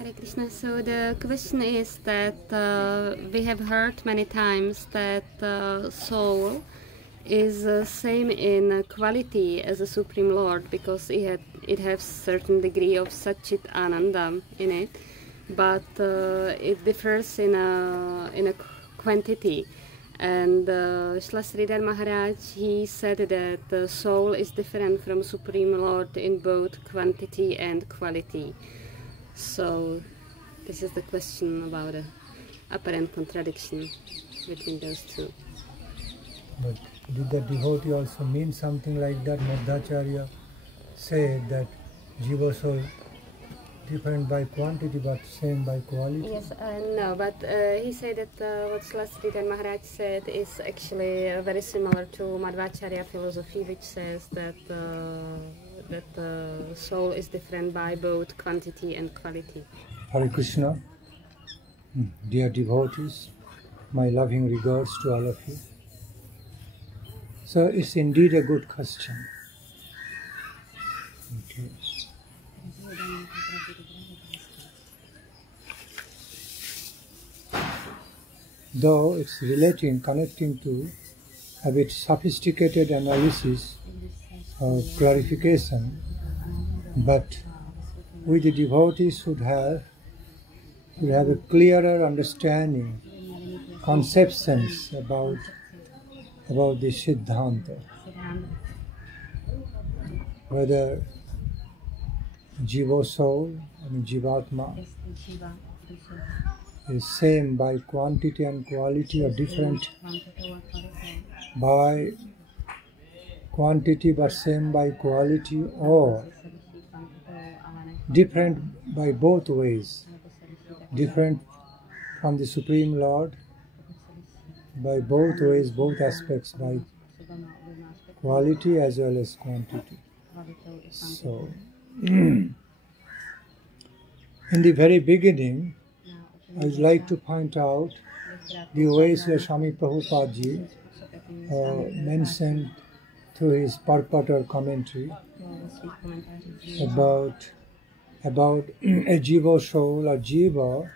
Hare Krishna. So the question is that we have heard many times that soul is same in quality as a Supreme Lord, because it has certain degree of Satchit Ananda in it, but it differs in a quantity. And Srila Sridhar Maharaja, he said that the soul is different from Supreme Lord in both quantity and quality. So this is the question about the apparent contradiction between those two. But did the devotee also mean something like that? Madhvacharya said that Jiva soul different by quantity but same by quality. Yes, no, but he said that what Srila Sridhar Maharaj said is actually very similar to Madhvacharya philosophy, which says that the soul is different by both quantity and quality. Hare Krishna, dear devotees, my loving regards to all of you. So it's indeed a good question. Okay. Though it's relating, connecting to a bit sophisticated analysis or clarification, but we the devotees should have a clearer understanding, conceptions about the Siddhanta. Whether Jiva soul, Jivatma, is same by quantity and quality, or different by quantity but same by quality, or different by both ways, different from the Supreme Lord by both ways, both aspects, by quality as well as quantity. So, in the very beginning, I would like to point out the ways where Swami Prabhupada ji mentioned through his purport or commentary about a Jiva soul or Jiva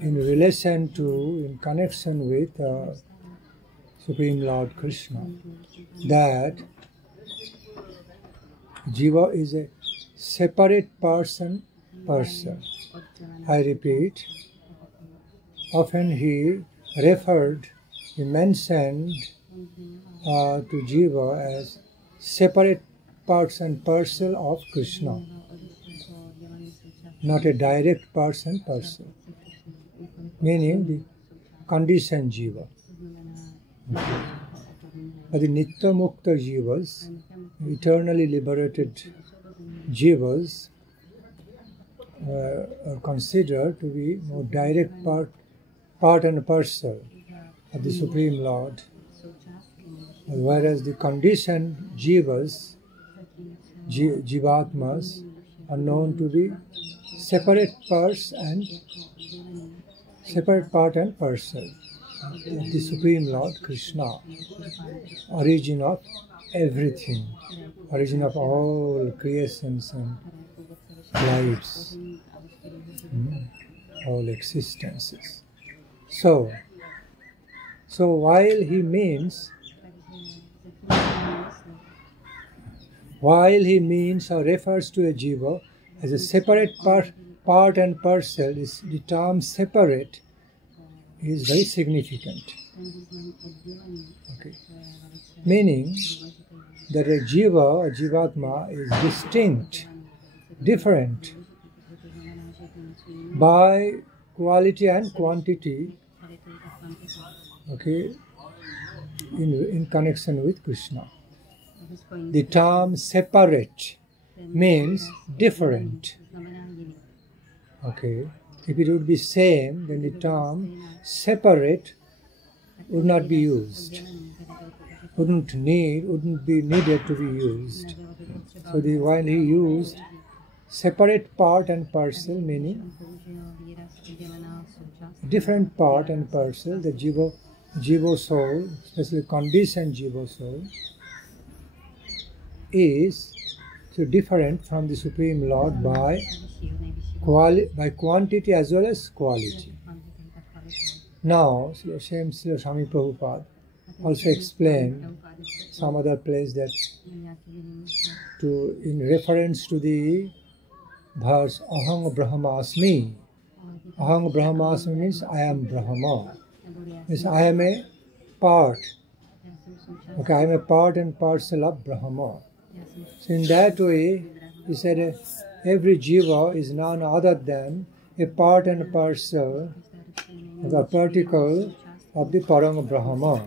in relation to, in connection with Supreme Lord Krishna, that Jiva is a separate person. I repeat, often he mentioned to Jiva as separate parts and parcel of Krishna, not a direct person, meaning the conditioned Jiva. But the Nitya Mukta Jivas, eternally liberated Jivas, are considered to be more direct part and parcel of the Supreme Lord, whereas the conditioned Jivas, Jivatmas, are known to be separate part and parcel of the Supreme Lord Krishna, origin of everything, origin of all creations and lives, all existences. So while he means or refers to a Jiva as a separate part and parcel, the term separate is very significant. Okay. Meaning that a Jiva or Jivatma is distinct, different by quality and quantity, okay, in connection with Krishna. The term separate means different. Okay. If it would be same, then the term separate would not be used. Wouldn't be needed to be used. So while he used separate part and parcel, meaning different part and parcel, the Jiva soul, especially conditioned Jiva soul, is so different from the Supreme Lord by by quantity as well as quality. Now, Srila Swami Prabhupada also explained some other place that in reference to the verse Aham Brahmasmi. Aham Brahmasmi means I am Brahma. Means I am a part. Okay, I am a part and parcel of Brahma. So in that way, he said every jiva is none other than a part and parcel, the particle of the Parama Brahma.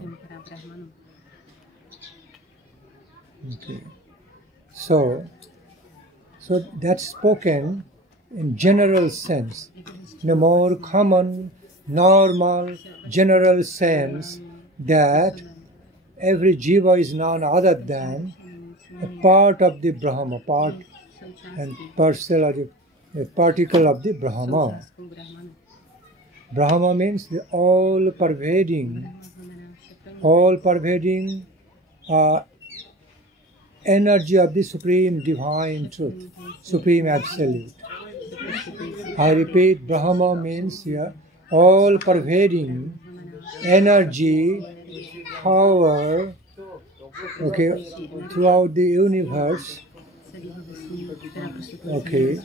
Okay. So that's spoken in general sense, in a more common, normal, general sense, that every jiva is none other than a part of the Brahma, part and parcel or a particle of the Brahma. Brahma means the all-pervading energy of the Supreme Divine Truth, Supreme Absolute. I repeat, Brahma means here all-pervading energy, power, okay, throughout the universe. Okay,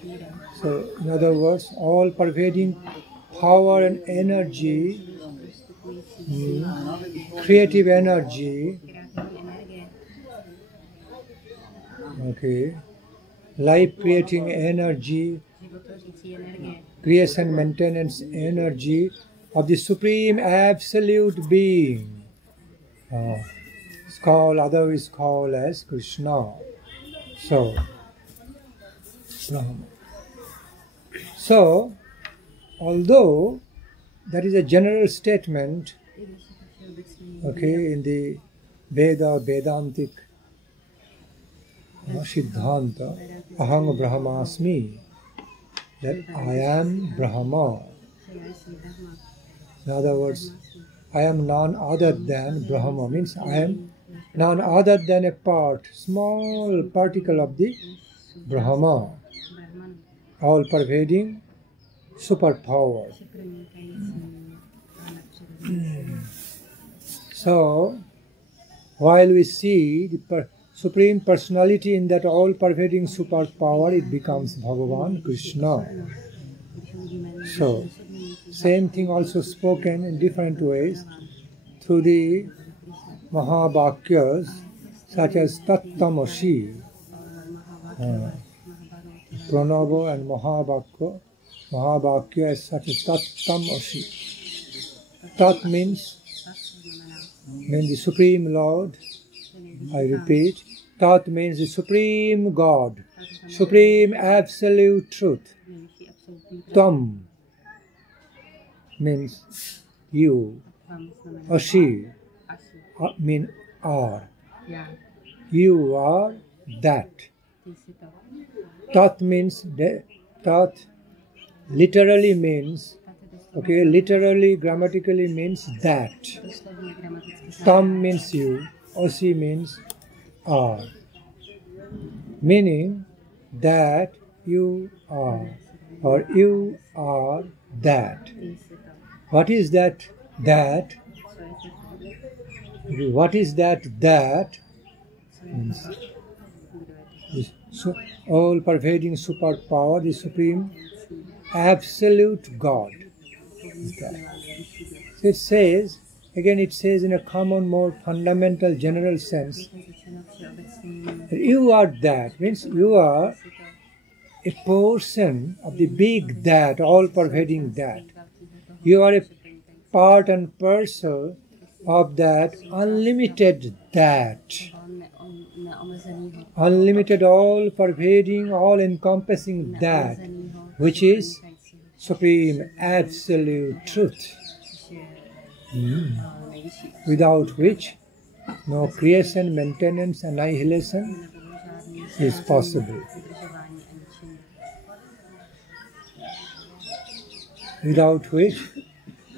so in other words, all-pervading power and energy, creative energy, okay, life-creating energy, creation maintenance energy of the Supreme Absolute Being. It's called, otherwise called as Krishna. So, Brahma. So, although that is a general statement, okay, in the Vedantic Siddhanta, Aham Brahmasmi, that I am Brahma. In other words, I am none other than Brahma, means I am none other than a part, small particle of the Brahma, all-pervading superpower. So, while we see the Supreme Personality in that all-pervading superpower, it becomes Bhagavan Krishna. So, same thing also spoken in different ways through the Mahabhakyas, such as Tattamasi, Pranava and Mahabhakya is such as Tattamasi. Tat means the Supreme Lord. I repeat, Tat means the Supreme God, Supreme Absolute Truth. Tam means you. Asi means are. You are that. Tat means Tat literally means, okay, literally, grammatically means that. Tam means you. Asi means are. Meaning that you are, or you are that. What is that? That. What is that? That means all-pervading superpower, the Supreme Absolute God. So it says, again it says in a common, more fundamental, general sense, you are that, means you are a portion of the big that, all-pervading that. You are a part and parcel of that unlimited that. Unlimited, all-pervading, all-encompassing that, which is Supreme Absolute Truth. Without which no creation, maintenance, annihilation is possible. Without which,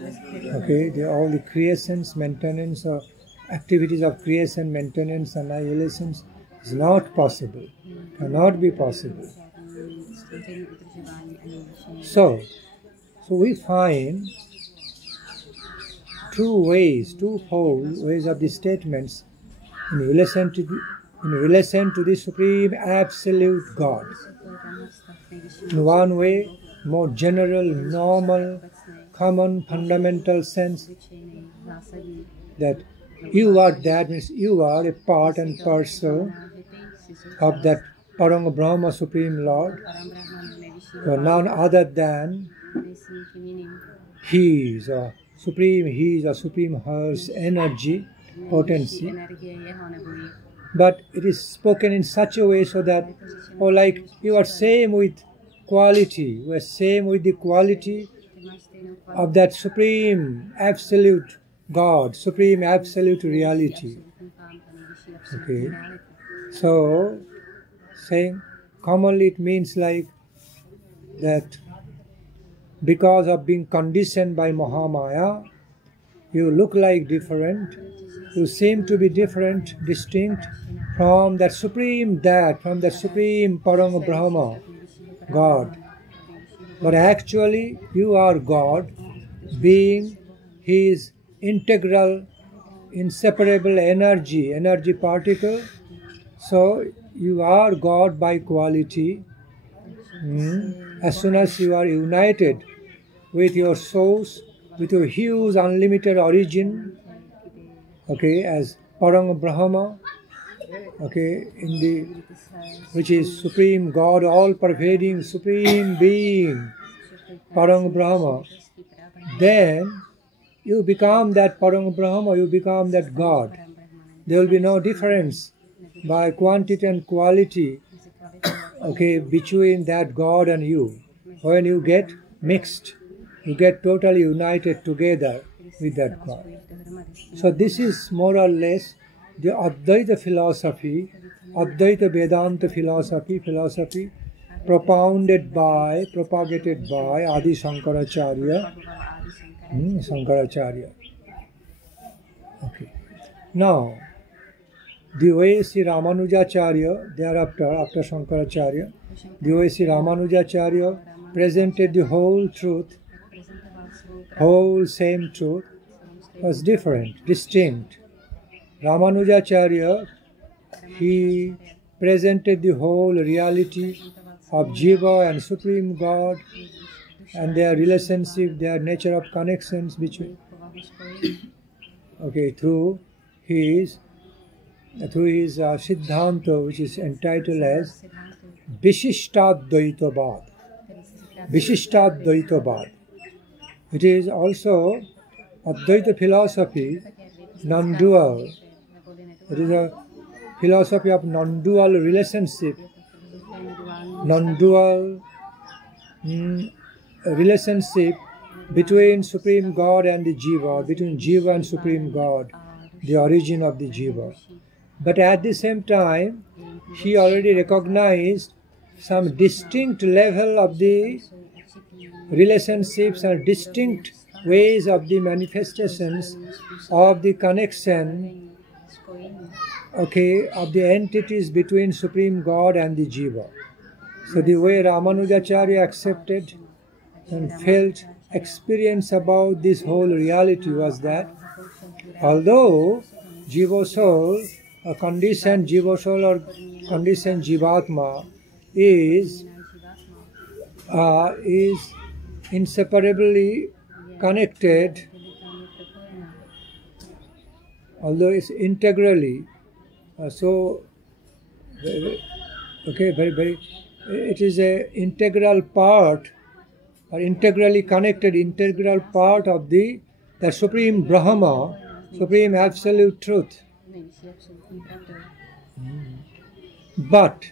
okay, all the creations, maintenance, or activities of creation, maintenance, annihilations is not possible, cannot be possible. So we find twofold ways of the statements in relation to the Supreme Absolute God. In one way, more general, normal, common, fundamental sense that you are that, means you are a part and parcel of that Parang Brahma Supreme Lord. You are none other than His or Supreme Hers energy, potency. But it is spoken in such a way so that, like you are same with quality, you are same with the quality of that Supreme Absolute God, Supreme Absolute Reality. Okay. So, saying commonly it means like that because of being conditioned by Mahamaya, you look like different, you seem to be different, distinct from that Supreme Parang Brahma, God. But actually, you are God, being His integral, inseparable energy particle. So, you are God by quality. As soon as you are united with your source, with your huge unlimited origin, okay, as Parang Brahma, okay, which is Supreme God, all-pervading Supreme Being, Parang Brahma, then you become that Parang Brahma, you become that God. There will be no difference by quantity and quality, okay, between that God and you. When you get mixed, you get totally united together with that God. So this is more or less the Advaita philosophy, Advaita Vedanta philosophy propagated by Adi Shankaracharya. Okay. Now, the way Sri Ramanujacharya, thereafter, after Shankaracharya, the way Sri Ramanujacharya presented the whole truth, whole same truth, was different, distinct. Ramanujacharya, he presented the whole reality of Jiva and Supreme God and their relationship, their nature of connections between, okay, through his Siddhanta, which is entitled as Vishishtadvaitavad. It is also Advaita philosophy, non-dual. It is a philosophy of non-dual relationship, relationship between Supreme God and the Jiva, between Jiva and Supreme God, the origin of the Jiva. But at the same time, he already recognized some distinct level of the relationships and distinct ways of the manifestations of the connection, okay, of the entities between Supreme God and the Jiva. So the way Ramanujacharya accepted and felt experience about this whole reality was that although Jiva soul, a conditioned Jiva soul or conditioned Jivatma is inseparably connected, although it's integrally, it is a integral part or integrally connected, integral part of the Supreme Brahma, Supreme Absolute Truth. But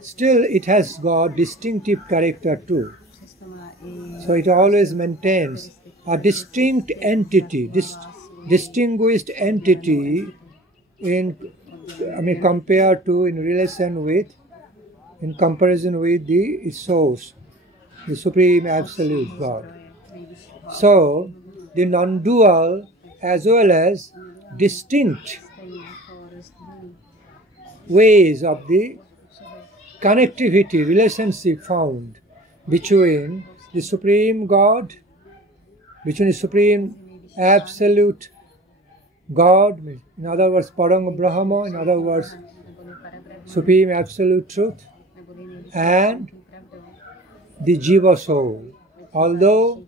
still it has got distinctive character too. So it always maintains a distinct entity, distinguished entity compared to, in comparison with the source, the Supreme Absolute God. So the non-dual as well as distinct ways of the connectivity, relationship found between the Supreme God, between the Supreme Absolute God, in other words, Parang Brahma, in other words, Supreme Absolute Truth, and the Jiva soul. Although,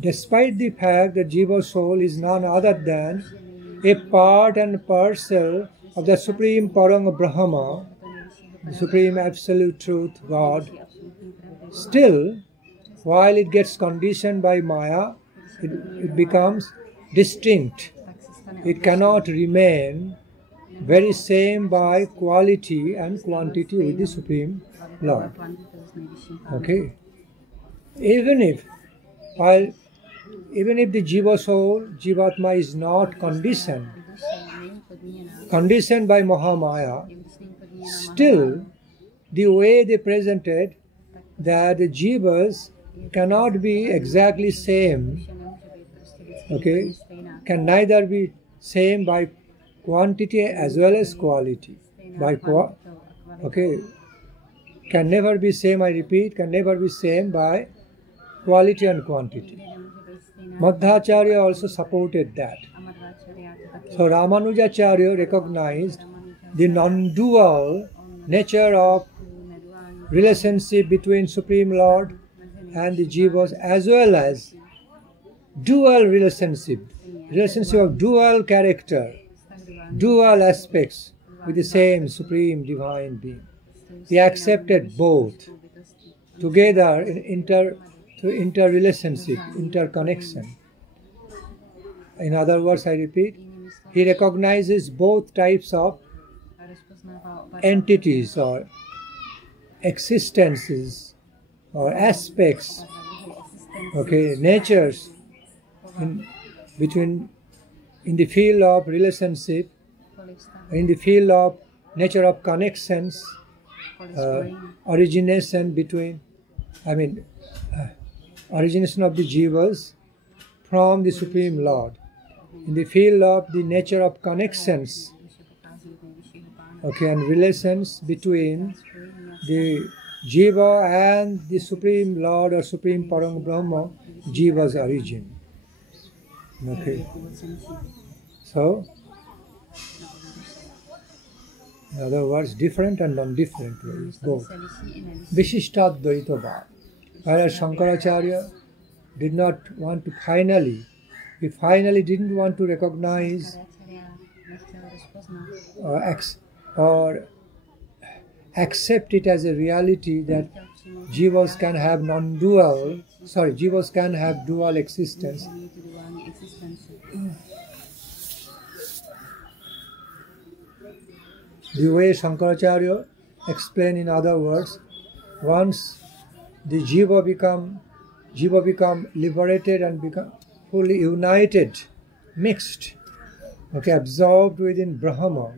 despite the fact that Jiva soul is none other than a part and parcel of the Supreme Parang Brahma, the Supreme Absolute Truth, God, still, while it gets conditioned by Maya, it becomes distinct. It cannot remain very same by quality and quantity with the Supreme Lord. Okay? Even if the Jiva soul, Jivatma is not conditioned by Mahamaya, still the way they presented that the Jivas cannot be exactly same, can neither be same by quantity as well as quality. Can never be same, I repeat, can never be same by quality and quantity. Madhvacharya also supported that. So Ramanujacharya recognized the non-dual nature of relationship between Supreme Lord and the Jivas, as well as dual relationship of dual character, dual aspects with the same Supreme Divine Being. He accepted both together in interrelationship, interconnection. In other words, I repeat, he recognizes both types of entities or existences or aspects, natures in the field of relationship, in the field of nature of connections, origination origination of the Jivas from the Supreme Lord, in the field of the nature of connections, and relations between the Jiva and the Supreme Lord or Supreme Parang Brahma, Jiva's origin. So, in other words, different and non-different ways, both. Vishishtat Dvaita Bhav. Whereas Shankaracharya did not want to finally didn't want to recognize or accept it as a reality that Jivas can have Jivas can have dual existence. The way Shankaracharya explained, in other words, once the Jiva become liberated and become fully united, mixed, absorbed within Brahma,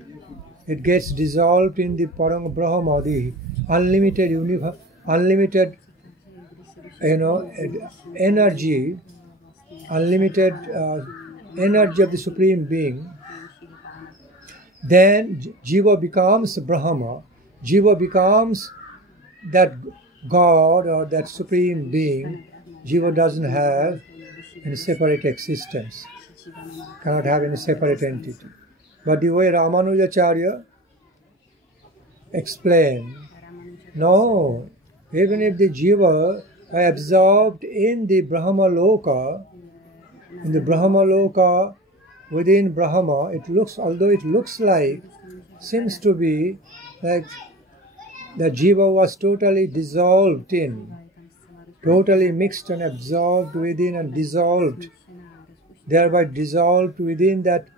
it gets dissolved in the Parang Brahma, the unlimited energy, unlimited energy of the Supreme Being. Then Jiva becomes Brahma. Jiva becomes that God or that Supreme Being. Jiva doesn't have any separate existence, cannot have any separate entity. But the way Ramanujacharya explained, no, even if the Jiva are absorbed in the Brahma Loka, within Brahma, although it looks like, seems to be like the Jiva was totally dissolved in, totally mixed and absorbed within and dissolved, thereby dissolved within that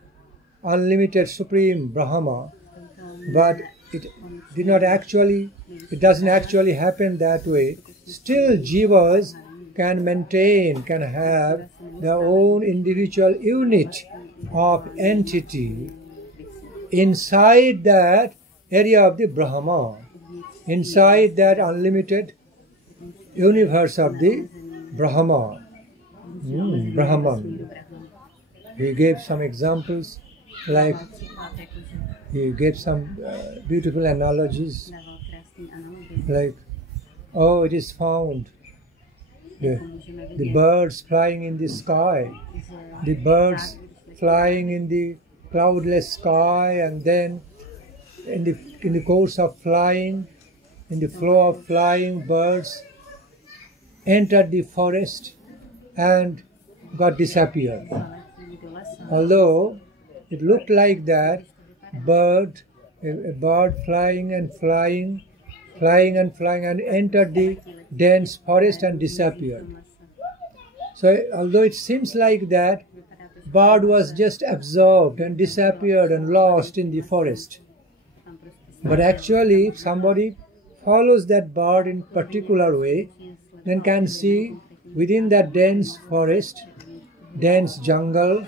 unlimited Supreme Brahma. But it doesn't actually happen that way. Still Jivas can have their own individual unit of entity inside that area of the Brahma, inside that unlimited universe of the Brahma, Brahman. He gave some examples Like he gave some beautiful analogies, like, oh, it is found the birds flying in the sky, the birds flying in the cloudless sky, and then in the course of flying, in the flow of flying, birds entered the forest and got disappeared. Although it looked like that, a bird flying and flying and entered the dense forest and disappeared. So although it seems like that, bird was just absorbed and disappeared and lost in the forest. But actually, if somebody follows that bird in particular way, then can see within that dense forest, dense jungle,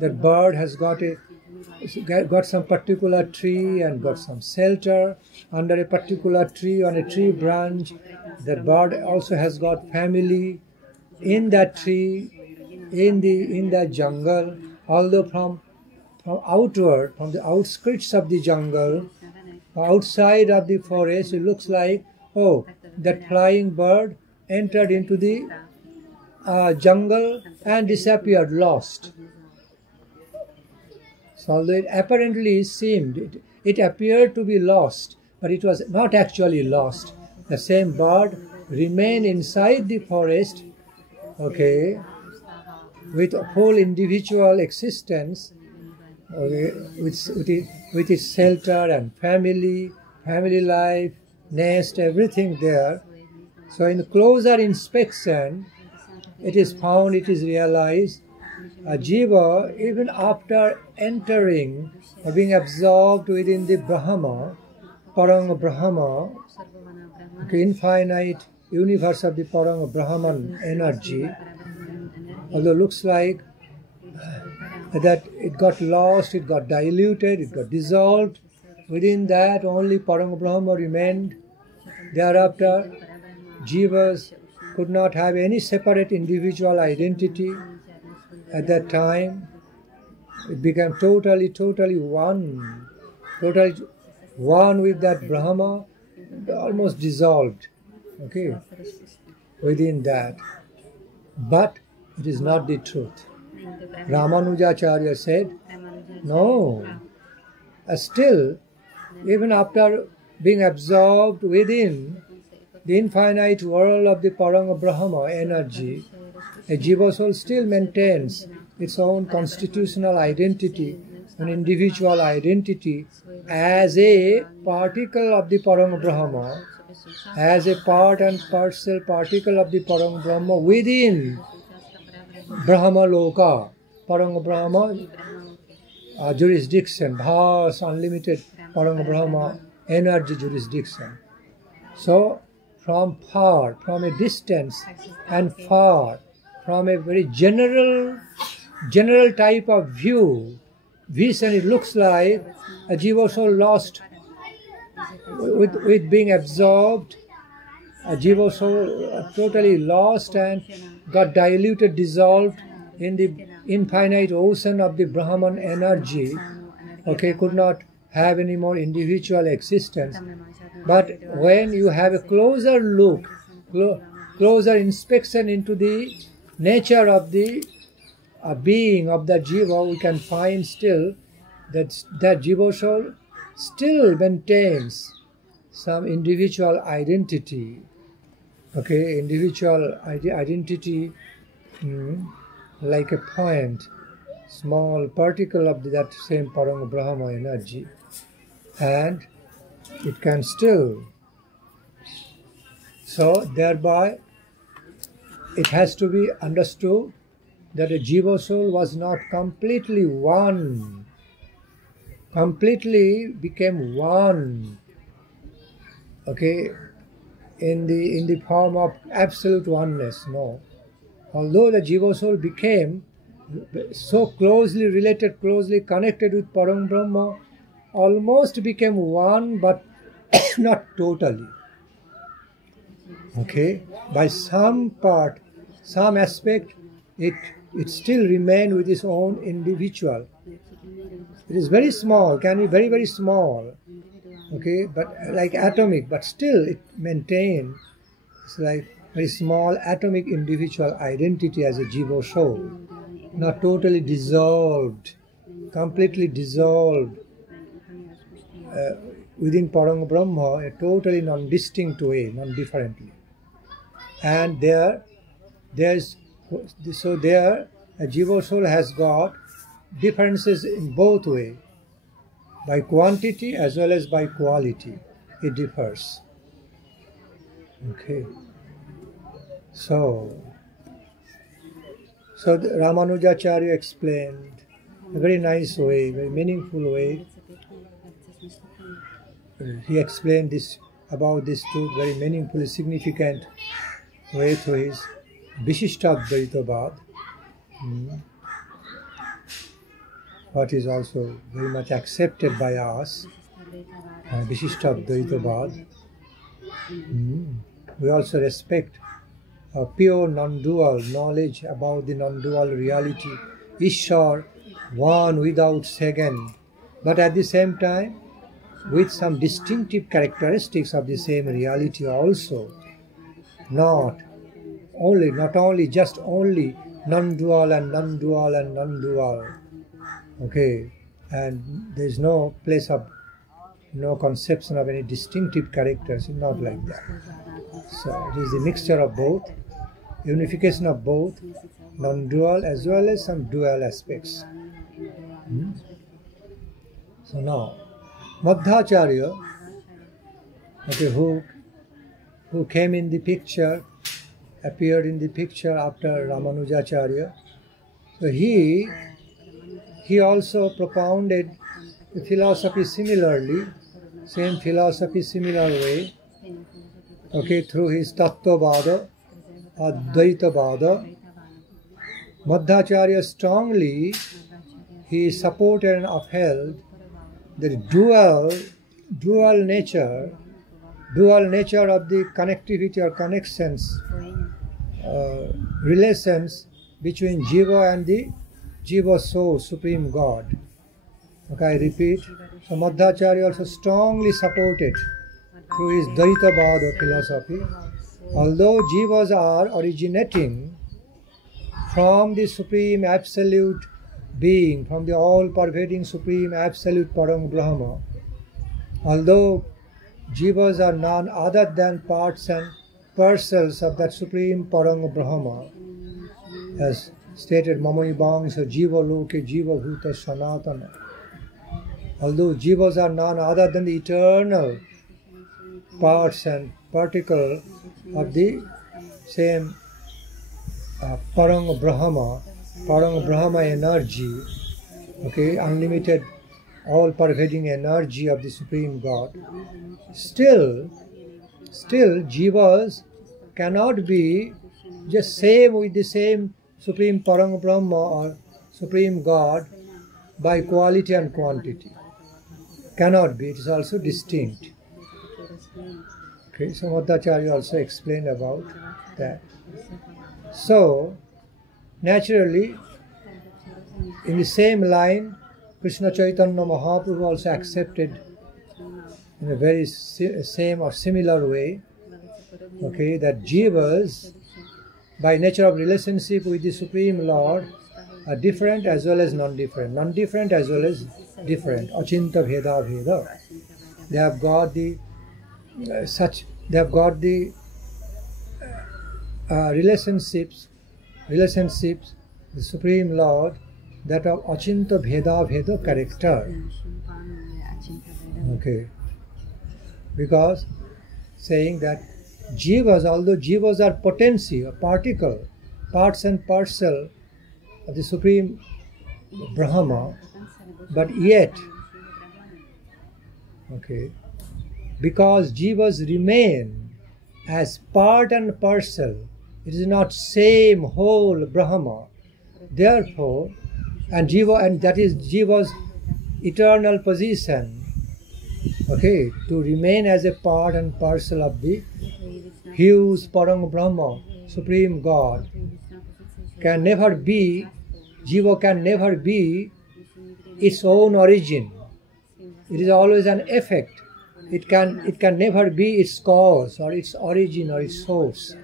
that bird has got some particular tree and got some shelter under a particular tree, on a tree branch. That bird also has got family in that tree, in that jungle. Although from outward, from the outskirts of the jungle, outside of the forest, it looks like, oh, that flying bird entered into the jungle and disappeared, lost. So although it apparently seemed, it appeared to be lost, but it was not actually lost. The same bird remained inside the forest, okay, with a whole individual existence, okay, with its shelter and family life, nest, everything there. So in closer inspection, it is found, it is realized, a Jiva, even after entering or being absorbed within the Brahma, Parang Brahma, the infinite universe of the Parang Brahman energy, although looks like that it got lost, it got diluted, it got dissolved, within that only Parang Brahma remained. Thereafter, Jivas could not have any separate individual identity. At that time, it became totally one, with that Brahma, almost dissolved, okay, within that. But it is not the truth. Ramanujacharya said, no, still, even after being absorbed within the infinite world of the Parang Brahma energy, a Jiva soul still maintains its own constitutional identity, an individual identity, as a particle of the Parang Brahma, as a part and parcel particle of the Parang Brahma within Brahma Loka, Parang Brahma jurisdiction, vast, unlimited Parang Brahma energy jurisdiction. So, from far, from a distance and far, from a very general type of vision, it looks like a Jiva soul lost with being absorbed, a Jiva soul totally lost and got diluted, dissolved in the infinite ocean of the Brahman energy, okay, could not have any more individual existence. But when you have a closer look, closer inspection into the nature of the being of the Jiva, we can find still that Jiva soul still maintains some individual identity, okay, individual identity, like a point, small particle of that same Parang Brahma energy, and it can still. So thereby it has to be understood that a Jiva soul was not completely one, completely became one, okay, in the form of absolute oneness, no. Although the Jiva soul became so closely related, closely connected with Parang Brahma, almost became one, but not totally. Okay, by some part, some aspect, it still remained with its own individual It is very small, can be very, very small. Okay, but like atomic, but still it maintains, it's like very small atomic individual identity as a Jiva soul, not totally dissolved, completely dissolved within Parang Brahma, a totally non-distinct way, non-differently. And there a Jiva soul has got differences in both ways, by quantity as well as by quality. It differs. Okay. So the Ramanujacharya explained a very nice way, very meaningful way. He explained this about this truth very meaningfully, significant way through his Vishishtaadvaitavad, what is also very much accepted by us, Vishishtaadvaitavad. We also respect a pure non-dual knowledge about the non-dual reality, Ishwar, one without second, but at the same time with some distinctive characteristics of the same reality also. Not only non-dual and non-dual and non-dual. Okay, and there is no place of, no conception of any distinctive characters, not like that. So it is the mixture of both, unification of both, non-dual as well as some dual aspects. So now, Madhvacharya, okay, who came in the picture, appeared in the picture after Ramanujacharya, so he also propounded the philosophy similarly, same philosophy, similar way, okay, through his Tattvavada, Advaitavada. Madhvacharya strongly, he supported and upheld the dual nature of the connectivity or connections, relations between Jiva and the Jiva soul, Supreme God. Okay, I repeat. So Madhvacharya also strongly supported through his Dvaitavada philosophy. Although Jivas are originating from the Supreme Absolute Being, from the all-pervading Supreme Absolute Parang Brahma, although Jivas are none other than parts and parcels of that Supreme Parang Brahma, as stated, Mamai Bangsa Jiva Loke Jiva Bhuta Sanatana. Although Jivas are none other than the eternal parts and particles of the same Parang Brahma energy, okay, unlimited, all-pervading energy of the Supreme God. Still, Jivas cannot be just same with the same Supreme Parang Brahma or Supreme God by quality and quantity. Cannot be, it is also distinct. Okay, so Madhvacharya also explained about that. So, naturally, in the same line, Krishna Chaitanya Mahaprabhu also accepted in a very same or similar way, okay, that Jivas, by nature of relationship with the Supreme Lord, are different as well as non-different, non-different as well as different. Achinta Bheda Bheda. They have got the relationships, the Supreme Lord, that of Achinta Bheda Bheda character. Okay. Because saying that Jivas, although Jivas are potency, a particle, parts and parcel of the Supreme Brahma, but yet, okay, because Jivas remain as part and parcel, it is not same whole Brahma. Therefore, and that is Jiva's eternal position, okay, to remain as a part and parcel of the huge Parang Brahma, Supreme God, can never be, Jiva can never be its own origin. It is always an effect. It can never be its cause or its origin or its source.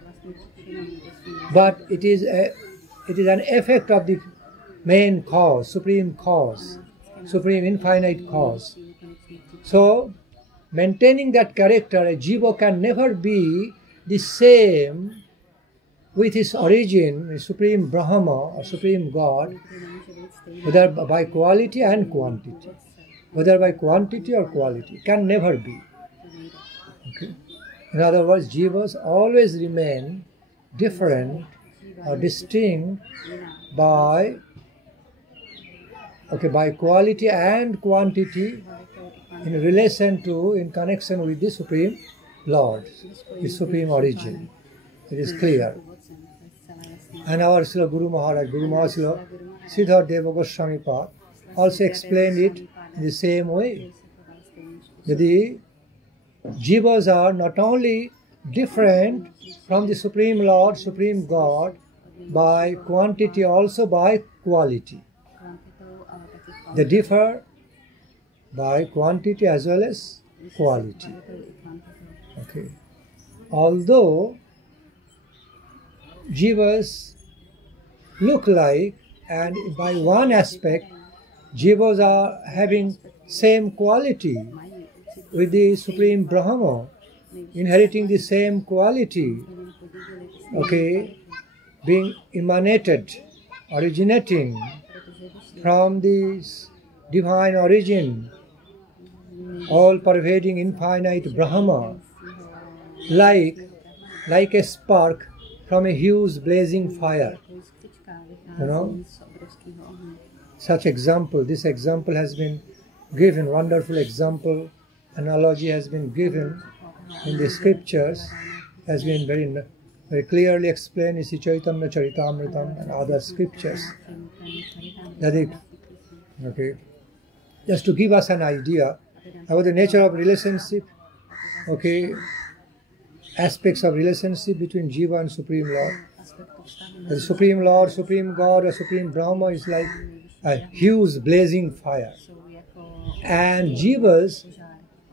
But it is an effect of the main cause, supreme infinite cause. So, maintaining that character, a jiva can never be the same with its origin, Supreme Brahma or Supreme God, whether by quality and quantity. Whether by quantity or quality, can never be. Okay? In other words, jivas always remain different or distinct by quality and quantity in connection with the Supreme Lord, the Supreme Origin. It is clear. And our Srila Guru Maharaj, Srila Sridhar Goswami Pad, also explained it in the same way. The jivas are not only different from the Supreme Lord, Supreme God, by quantity, also by quality. They differ by quantity as well as quality. Okay. Although jivas look like, and by one aspect, jivas are having same quality with the Supreme Brahma, inheriting the same quality, being emanated, originating from this divine origin, all-pervading infinite Brahma, like a spark from a huge blazing fire. Such example, this example has been given, wonderful example, analogy has been given in the scriptures, has been very clearly explained in Sri Chaitanya Charitamritam and other scriptures. Just to give us an idea about the nature of relationship, aspects of relationship between Jiva and Supreme Lord. The Supreme Lord, Supreme God, or Supreme Brahma is like a huge blazing fire. And Jivas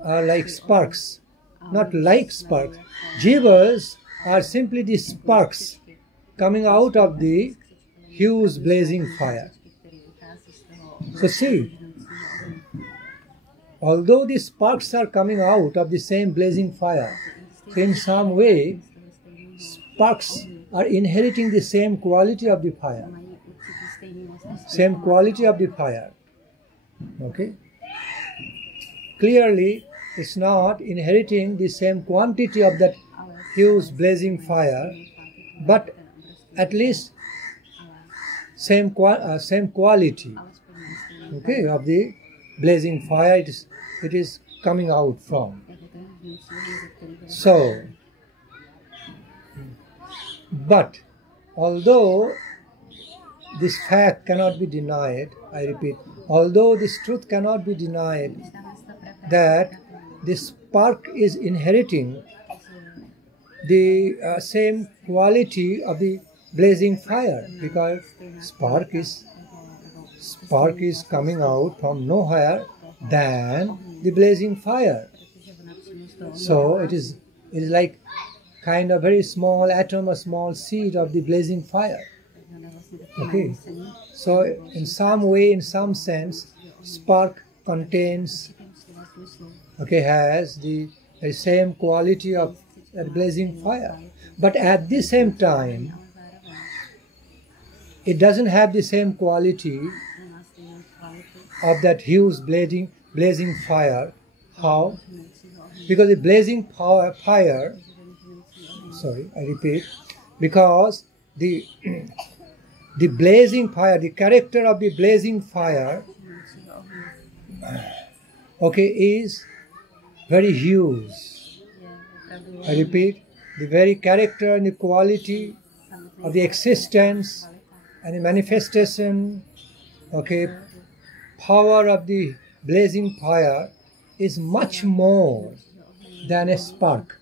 are like sparks. Not like sparks. Jivas are simply the sparks coming out of the huge blazing fire. So see, although the sparks are coming out of the same blazing fire, so in some way, sparks are inheriting the same quality of the fire. Same quality of the fire. Okay? Clearly, it's not inheriting the same quantity of that huge blazing fire, but at least same quality, of the blazing fire it is coming out from. So, but although this fact cannot be denied, I repeat, although this truth cannot be denied, that this spark is inheriting the same quality of the blazing fire, because spark is coming out from nowhere than the blazing fire. So it is like kind of very small atom, a small seed of the blazing fire. Okay. So in some way, in some sense, spark contains, has the same quality of that blazing fire. But at the same time, it doesn't have the same quality of that huge blazing fire. How? Because the blazing fire, because the blazing fire, the character of the blazing fire, is very huge. I repeat, the very character and the quality of the existence and the manifestation, power of the blazing fire is much more than a spark.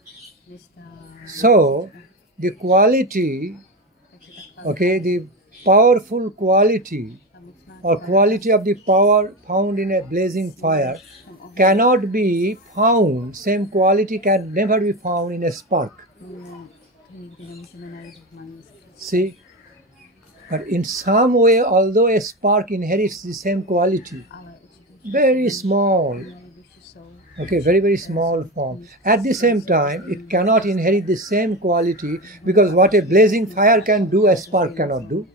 So, the quality, the powerful quality or quality of the power found in a blazing fire cannot be found, same quality can never be found in a spark. See? But in some way, although a spark inherits the same quality, very small, okay, very, very small form. At the same time, it cannot inherit the same quality, because what a blazing fire can do, a spark cannot do.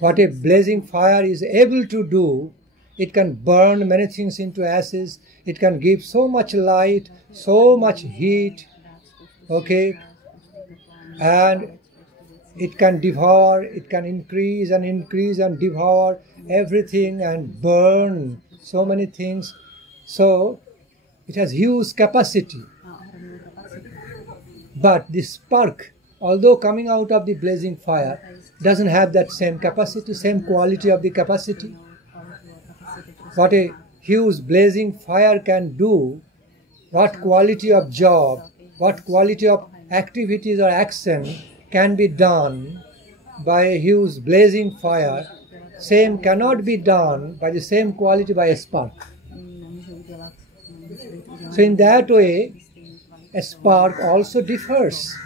What a blazing fire is able to do, it can burn many things into ashes, it can give so much light, so much heat, okay, and it can devour, it can increase and devour everything and burn so many things. So it has huge capacity. But the spark, although coming out of the blazing fire, doesn't have that same capacity, same quality of the capacity. What a huge blazing fire can do, what quality of job, what quality of activities or action can be done by a huge blazing fire, same cannot be done by the same quality by a spark. So in that way, a spark also differs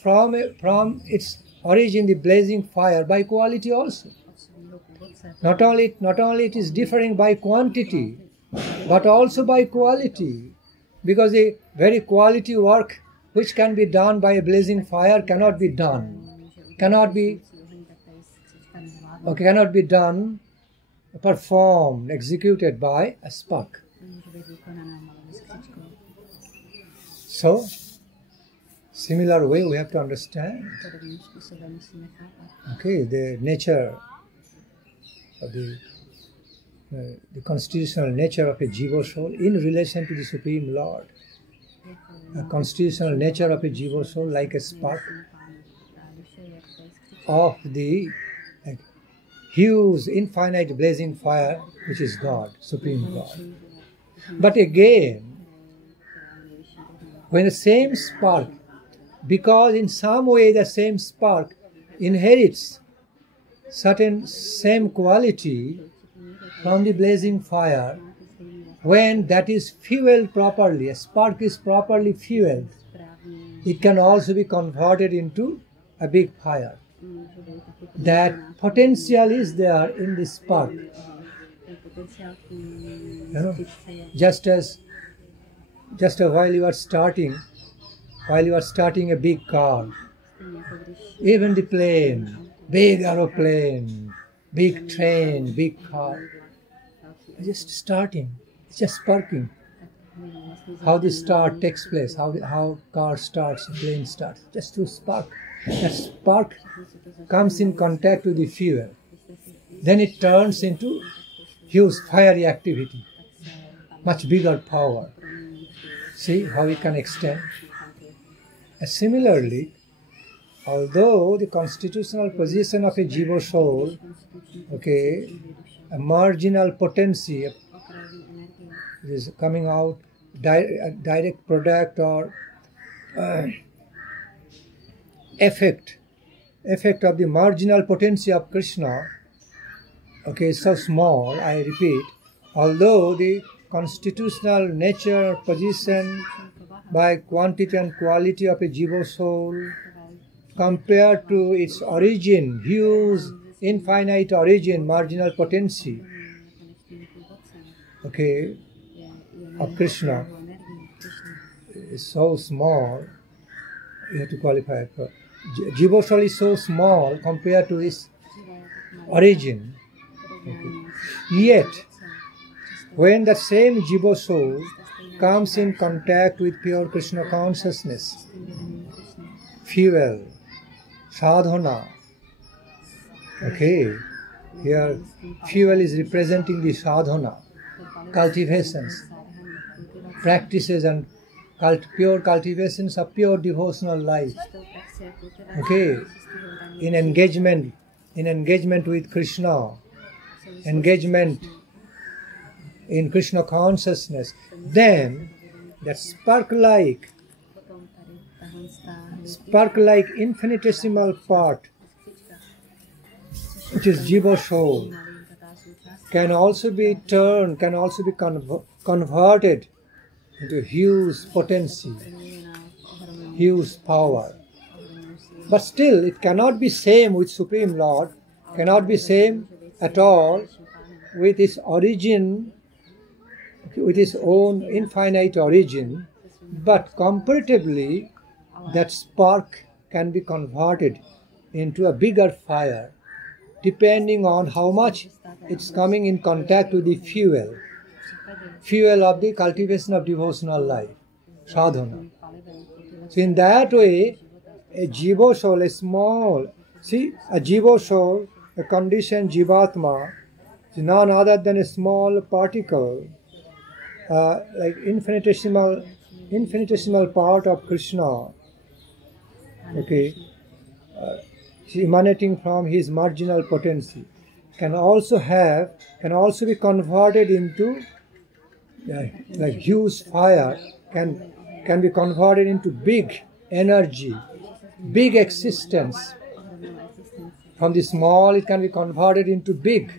from its origin, the blazing fire, by quality also. Not only it is differing by quantity, but also by quality, because the very quality work which can be done by a blazing fire cannot be done, performed, executed by a spark. So, similar way we have to understand, okay, the nature of the constitutional nature of a Jiva soul in relation to the Supreme Lord. The constitutional nature of a Jiva soul like a spark of the huge, infinite blazing fire which is God, Supreme God. But again, when the same spark, because in some way the same spark inherits certain same quality from the blazing fire, when that is fueled properly, a spark is properly fueled, it can also be converted into a big fire. That potential is there in the spark. Just as while you are starting a big car, even the plane, big aeroplane, big train, big car, just starting, it's just sparking. How the start takes place, how car starts, plane starts, just through spark. That spark comes in contact with the fuel. Then it turns into huge fiery activity, much bigger power. See how it can extend. And similarly, although the constitutional position of a Jiva soul, okay, a marginal potency is coming out, direct product or effect of the marginal potency of Krishna, okay, so small, I repeat, although the constitutional nature, position by quantity and quality of a Jiva soul compared to its origin, huge, infinite origin, marginal potency, okay, of Krishna is so small, you have to qualify for. Jiva soul is so small compared to its origin. Okay. Yet, when the same Jiva soul comes in contact with pure Krishna consciousness, fuel, sadhana, okay, here fuel is representing the sadhana, cultivations, practices and pure cultivations of pure devotional life, okay, in engagement with Krishna, engagement in Krishna consciousness, then that spark-like infinitesimal part which is Jiva soul, can also be turned, can also be converted into huge potency, huge power. But still, it cannot be same with Supreme Lord, cannot be same at all with its origin, with its own infinite origin, but comparatively, that spark can be converted into a bigger fire, depending on how much it's coming in contact with the fuel of the cultivation of devotional life, sadhana. So in that way, a Jiva soul, a Jiva soul, a conditioned Jivatma, is none other than a small particle, like infinitesimal part of Krishna, okay, emanating from his marginal potency, can also be converted into like huge fire, can be converted into big energy, big existence. From the small, it can be converted into big,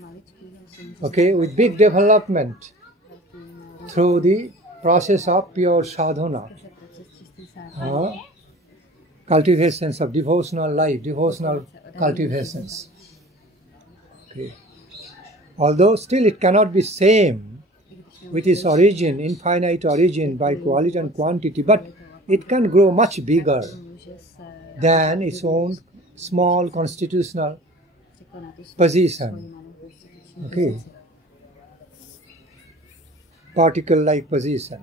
okay, with big development through the process of pure sadhana, cultivations of devotional life, devotional cultivations. Okay. Although still it cannot be same with its origin, infinite origin by quality and quantity, but it can grow much bigger than its own small constitutional position. Okay. Particle-like position.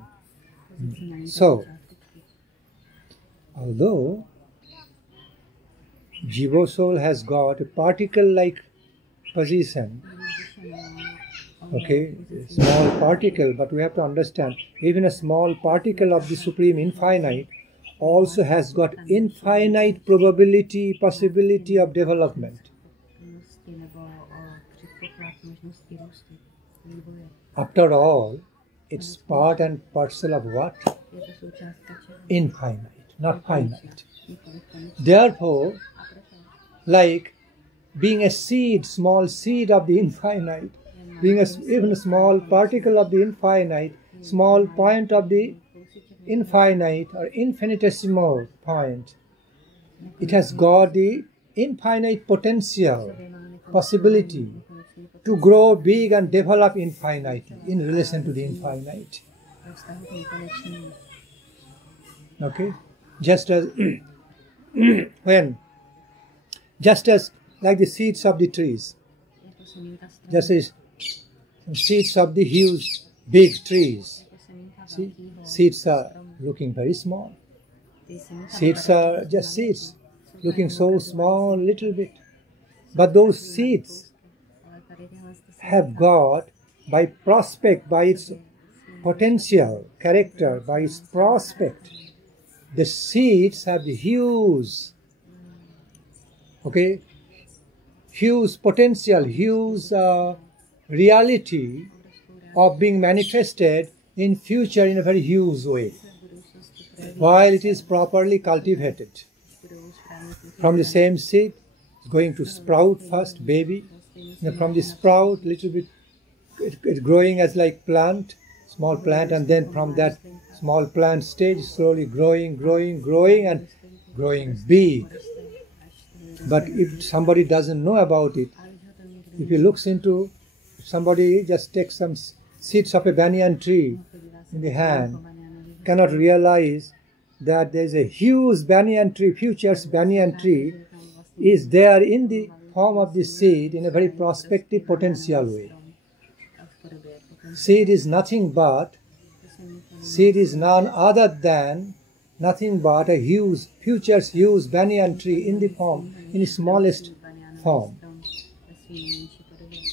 So, although Jiva soul has got a particle-like position, okay, small particle, but we have to understand, even a small particle of the Supreme Infinite also has got infinite probability, possibility of development. After all, it's part and parcel of what? Infinite, not finite. Therefore, like being a seed, small seed of the infinite, being even a small particle of the infinite, small point of the infinite or infinitesimal point, it has got the infinite potential, possibility to grow big and develop infinitely in relation to the infinite. Okay? Just as like the seeds of the trees, just as seeds of the huge big trees. See, seeds are looking very small. Seeds are just seeds, looking so small, little bit. But those seeds have got, by prospect, by its potential character, by its prospect, the seeds have the huge, okay, huge potential, huge reality of being manifested in future in a very huge way, while it is properly cultivated. From the same seed, it's going to sprout first, baby. From the sprout, little bit, it's growing as like plant, small plant, and then from that small plant stage, slowly growing and growing big. But if somebody doesn't know about it, if he looks into, somebody just takes some seeds of a banyan tree in the hand, cannot realize that there is a huge banyan tree, future's banyan tree is there in the form of the seed in a very prospective potential way. Seed is none other than nothing but a huge, future's huge banyan tree in the form, in its smallest form.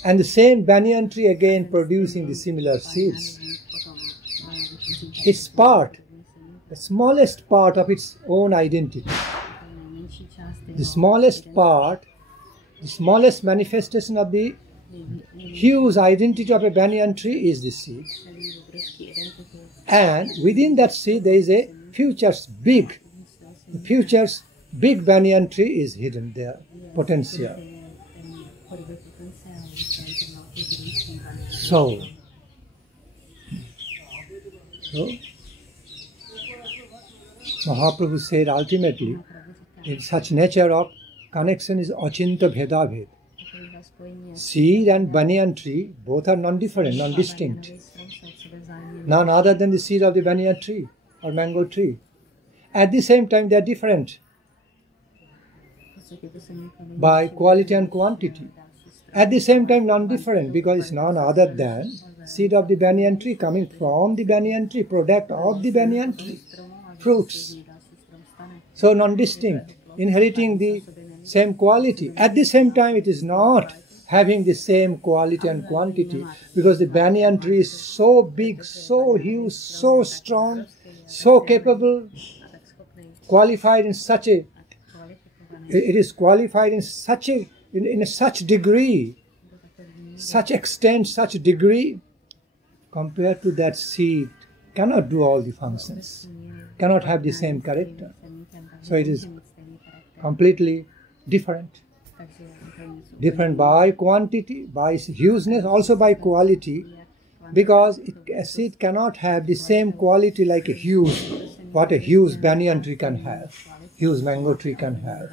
And the same banyan tree again producing the similar seeds. Its part, the smallest part of its own identity. The smallest part, the smallest manifestation of the huge identity of a banyan tree is the seed. And within that seed there is a future's big banyan tree is hidden there, potential. soul. So, Mahaprabhu said ultimately, in such nature of connection is achinta bheda bhed. Seed and banyan tree, both are non-different, non-distinct. None other than the seed of the banyan tree or mango tree. At the same time, they are different by quality and quantity. At the same time, non-different, because it's none other than seed of the banyan tree coming from the banyan tree, product of the banyan tree, fruits. So non-distinct, inheriting the same quality. At the same time, it is not having the same quality and quantity, because the banyan tree is so big, so huge, so strong, so capable, qualified in such a, it is qualified in such a, in such degree, such extent, such degree, compared to that seed, cannot do all the functions, cannot have the same character. So it is completely different. Different by quantity, by hugeness, also by quality, because a seed cannot have the same quality like a huge, what a huge banyan tree can have, huge mango tree can have.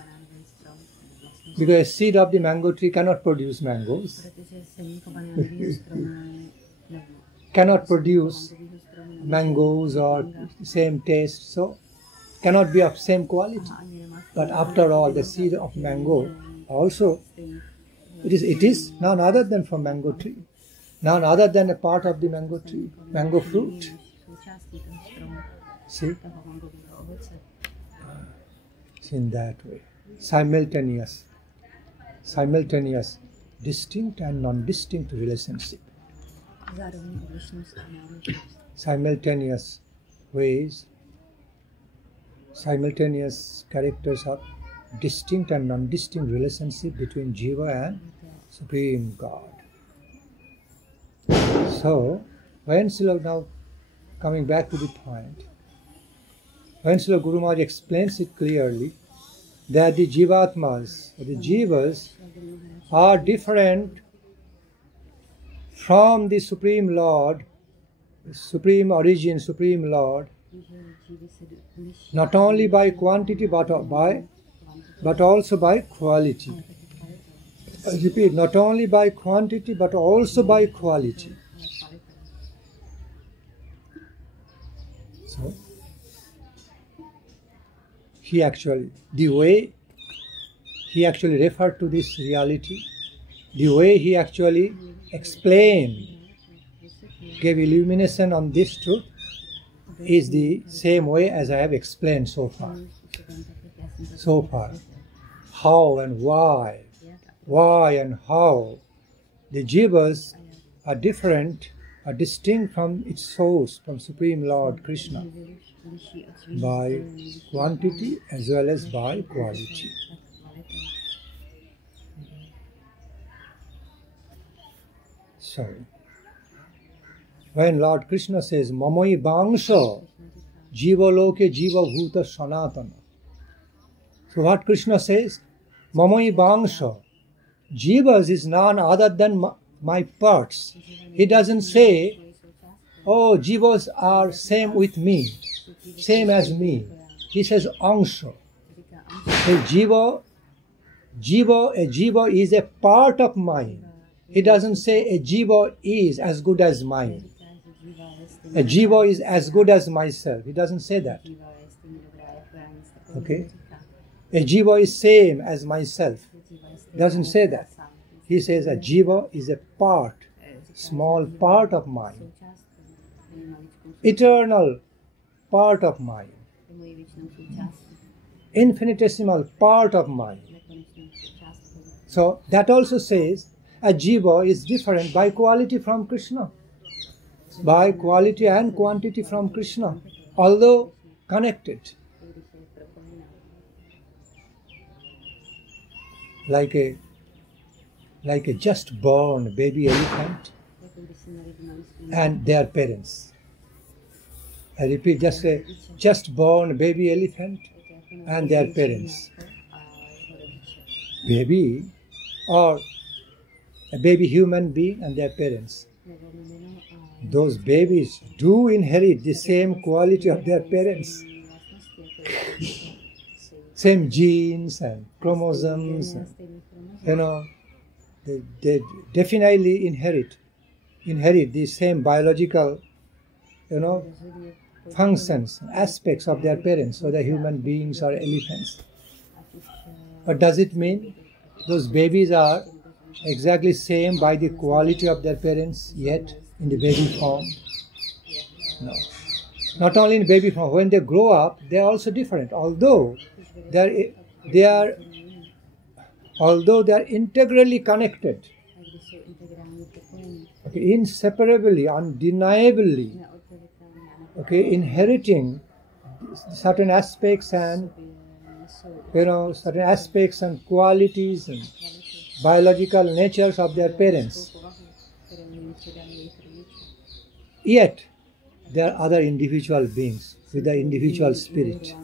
Because a seed of the mango tree cannot produce mangoes, cannot produce mangoes or same taste, so cannot be of same quality. But after all, the seed of mango also, it is none other than from mango tree, none other than a part of the mango tree, mango fruit. See? It's in that way. Simultaneous, distinct and non-distinct relationship. Simultaneous ways, simultaneous characters of distinct and non-distinct relationship between Jiva and Supreme God. So, when Srila, now coming back to the point, when Srila Guru Maharaj explains it clearly, that the Jivatmas, the Jivas, are different from the Supreme Lord, Supreme Origin, Supreme Lord, not only by quantity but also by quality. I repeat, not only by quantity but also by quality. So, the way he actually referred to this reality, the way he actually explained, gave illumination on this truth, is the same way as I have explained so far. How and why and how the Jivas are different, are distinct from its source, from Supreme Lord Krishna, by quantity as well as by quality. So, when Lord Krishna says, Mamai Bangsha, Jiva Loke Jiva Bhuta Sanatana. So what Krishna says? Mamai Bangsha. Jivas is none other than my parts. He doesn't say, oh, Jivas are same with me, same as me. He says Angsha. A Jiva is a part of mine. He doesn't say a Jiva is as good as mine. A Jiva is as good as myself. He doesn't say that. Okay? A Jiva is same as myself. He doesn't say that. He says a Jiva is a part, small part of mine. Eternal part of mine. Infinitesimal part of mine. So that also says a Jiva is different by quality from Krishna. By quality and quantity from Krishna, although connected. Like a just born baby elephant and their parents. I repeat, just born baby elephant and their parents. Baby or a baby human being and their parents. Those babies do inherit the same quality of their parents. Same genes and chromosomes, and, they definitely inherit the same biological, functions, aspects of their parents, whether human beings or elephants. But does it mean those babies are exactly same by the quality of their parents yet in the baby form? No. Not only in baby form, when they grow up, they are also different. Although they are integrally connected, inseparably, undeniably, inheriting certain aspects and qualities and biological natures of their parents. Yet, there are other individual beings with the individual spirit,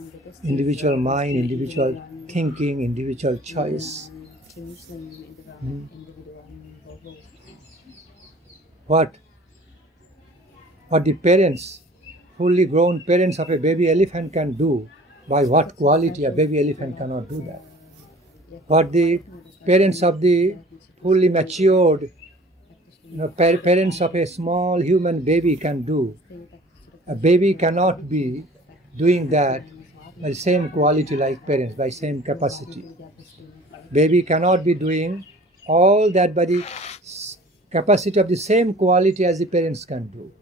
individual mind, individual thinking, individual choice. What the parents, fully grown parents of a baby elephant can do, by what quality a baby elephant cannot do that. What the parents of the fully matured, parents of a small human baby can do, a baby cannot be doing that by the same quality like parents, by same capacity. Baby cannot be doing all that by the capacity of the same quality as the parents can do.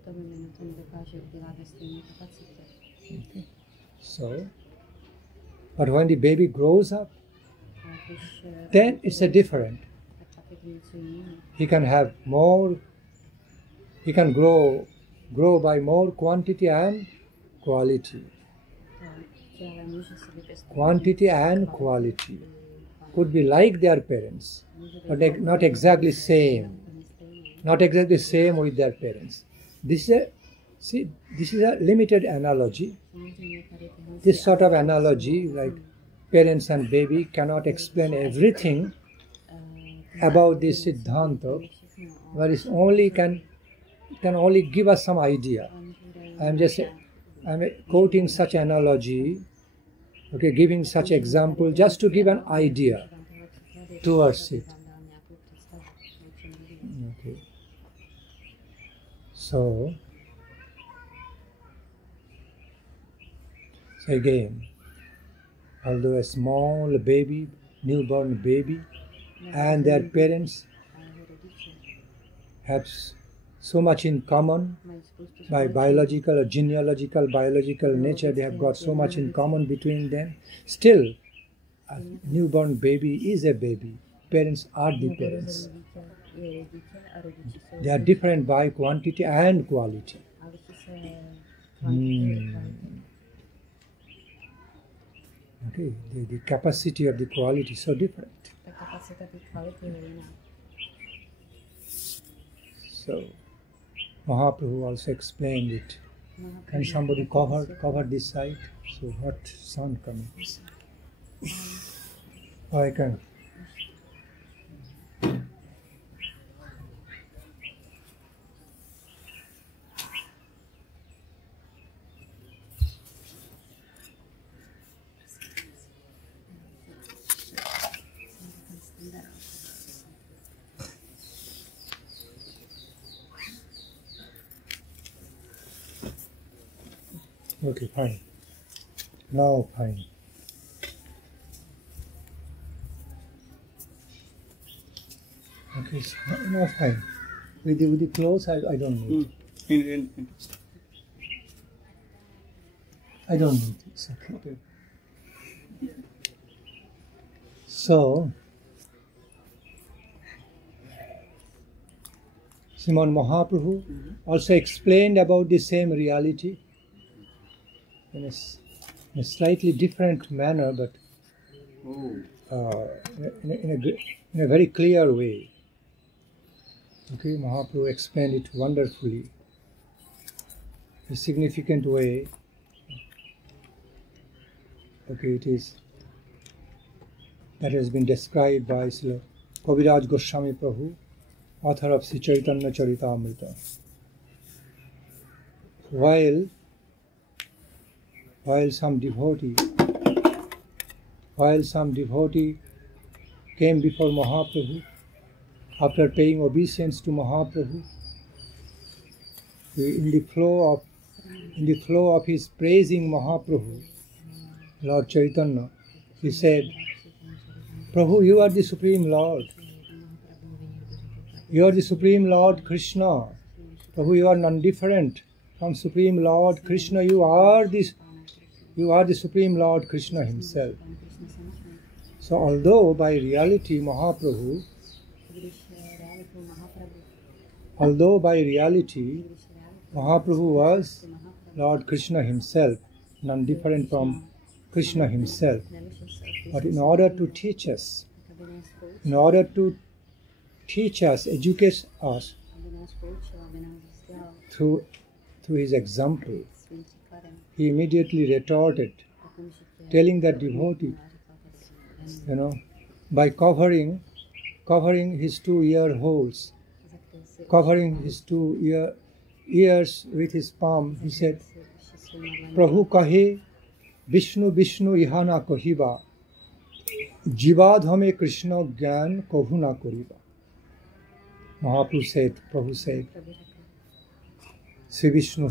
Okay. So, but when the baby grows up, then it's a different. He can have more, he can grow by more quantity and quality. Quantity and quality. Could be like their parents, but not exactly same. Not exactly same with their parents. This is a limited analogy. This sort of analogy, like parents and baby, cannot explain everything about this Siddhanta, but it only can only give us some idea. I'm quoting such analogy, giving such example just to give an idea towards it. Okay. So again, although a small baby, newborn baby, and their parents have so much in common by biological or genealogical, biological nature, they have got so much in common between them. Still, a newborn baby is a baby. Parents are the parents. They are different by quantity and quality. Okay, the capacity of the quality is so different. So, Mahaprabhu also explained it. Can somebody cover this side? So what sound coming? Oh, I can. Okay, fine. Now fine. Okay, so now fine. With the clothes, I don't need. I don't need it. It's okay. So, Srimad Mahaprabhu also explained about the same reality in a slightly different manner, but in a very clear way. Okay, Mahaprabhu explained it wonderfully, in a significant way. Okay, it is that has been described by Srila Kaviraj Goswami Prabhu author of Sri Chaitanya Charitamrita. While some devotee came before Mahaprabhu, after paying obeisance to Mahaprabhu, in the flow of his praising Mahaprabhu, Lord Chaitanya, he said, Prabhu, you are the Supreme Lord. You are the Supreme Lord Krishna. Prabhu, you are non-different from Supreme Lord Krishna. You are the Supreme Lord Krishna himself. So although by reality Mahaprabhu was Lord Krishna himself, non-different from Krishna himself, but in order to teach us, educate us through his example, he immediately retorted, telling that devotee, by covering his 2 ear holes, covering his 2 ears with his palm, he said, Prabhu kahe Vishnu Vishnu ihana kahiba, Jiva dhame Krishna gyan kabhu na kariba. Prabhu said, Sri Vishnu,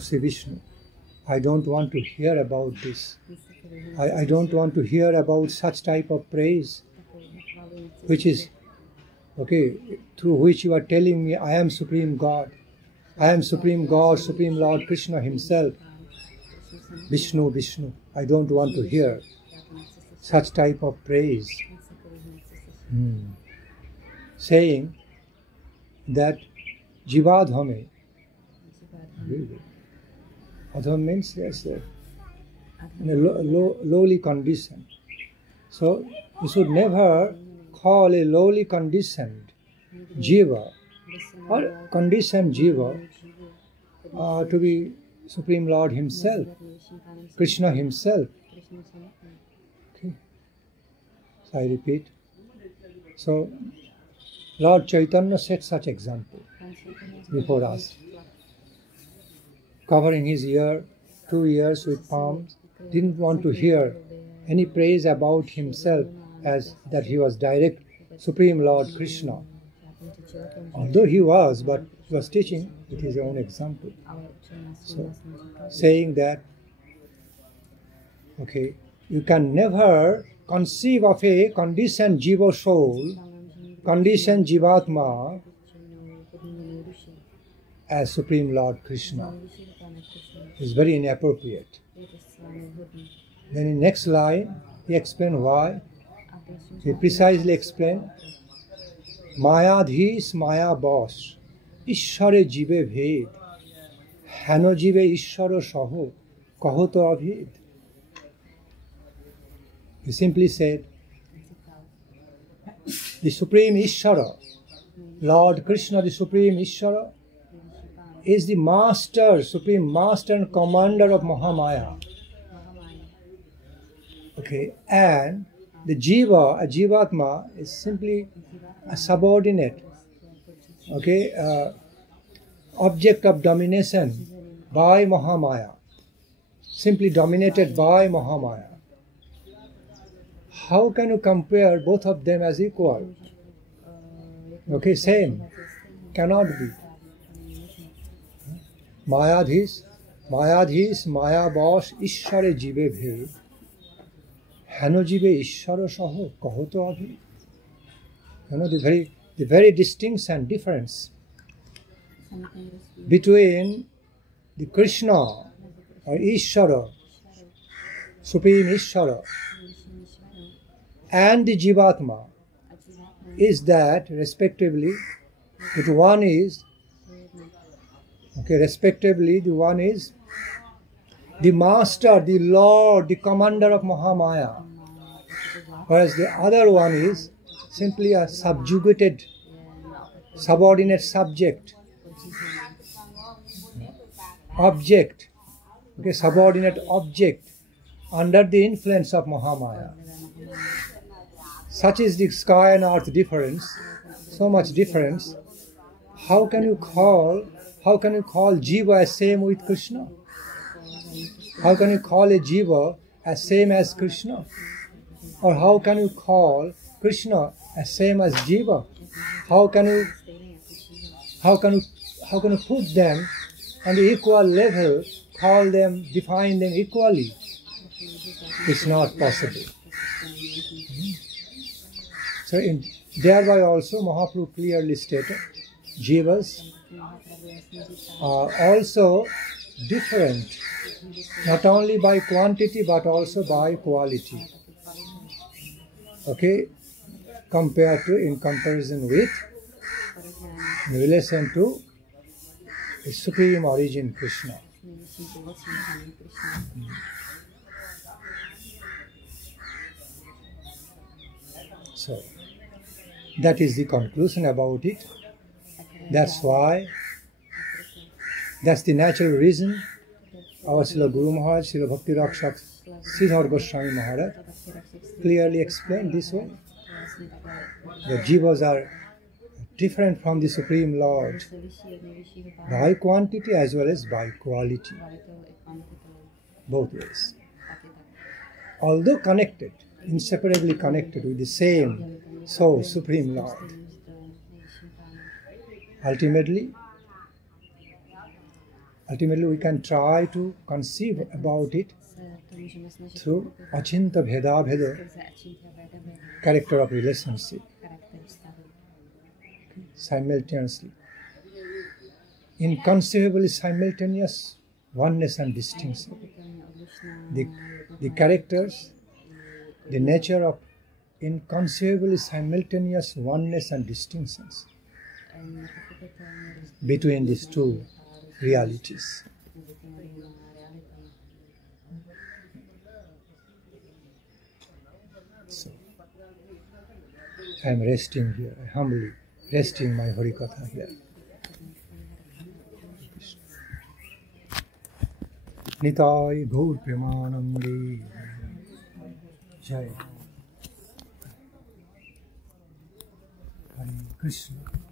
I don't want to hear about this. I don't want to hear about such type of praise, which is, through which you are telling me I am Supreme God. I am Supreme God, Supreme Lord Krishna himself. Vishnu, I don't want to hear such type of praise. Saying that Jiva dhame, Adham means yes, in a lowly condition. So you should never call a lowly conditioned Jiva or conditioned Jiva to be Supreme Lord himself, Krishna himself. Okay. So I repeat. So Lord Chaitanya set such example before us. Covering his 2 ears with palms, didn't want to hear any praise about himself as that he was direct Supreme Lord Krishna. Although he was, but he was teaching with his own example. So, saying that, you can never conceive of a conditioned Jiva soul, conditioned Jivatma as Supreme Lord Krishna. Is very inappropriate. Then in next line, he explained why. He precisely explained, Mayadhis Maya Boss, Ishare Jive Bhed, Hano Jive Isharo Saho, Kahoto Abhed. He simply said, the Supreme Ishara, Lord Krishna, the Supreme Ishara, is the master, supreme master and commander of Mahamaya. And the Jiva, a Jivatma, is simply a subordinate, object of domination by Mahamaya, simply dominated by Mahamaya. How can you compare both of them as equal? Same. Cannot be. Mayadhis, Maya Boss, Ishare Jive Bhed, Hano Jive Isharo Saho, Kahoto Abhed. The very distinction, difference between the Krishna or Ishara, Supreme Ishara, and the Jivatma is that, respectively, that one is respectively, the one is the master, the Lord, the commander of Mahamaya, whereas the other one is simply a subjugated, subordinate subject, subordinate object under the influence of Mahamaya. Such is the sky and earth difference, so much difference how can you call Jiva as same with Krishna? How can you call a Jiva as same as Krishna? Or how can you call Krishna as same as Jiva? How can you put them on the equal level, call them, define them equally? It's not possible. So thereby also Mahaprabhu clearly stated, Jivas are also different, not only by quantity but also by quality. Okay, in comparison with, in relation to the Supreme Origin Krishna. So, that is the conclusion about it. That's why, that's the natural reason our Srila Guru Maharaj, Srila Bhakti Sridhar Maharaja clearly explained this way. The Jivas are different from the Supreme Lord by quantity as well as by quality. Both ways. Although connected, inseparably connected with the same soul, Supreme Lord. Ultimately we can try to conceive about it through achinta bheda bheda, character of relationship, simultaneously. Inconceivably simultaneous oneness and distinction. The characters, the nature of inconceivably simultaneous oneness and distinctions between these two realities. So, I am resting here, humbly resting my Harikatha here. Nitai Gaur Premanande Jai Hare Krishna.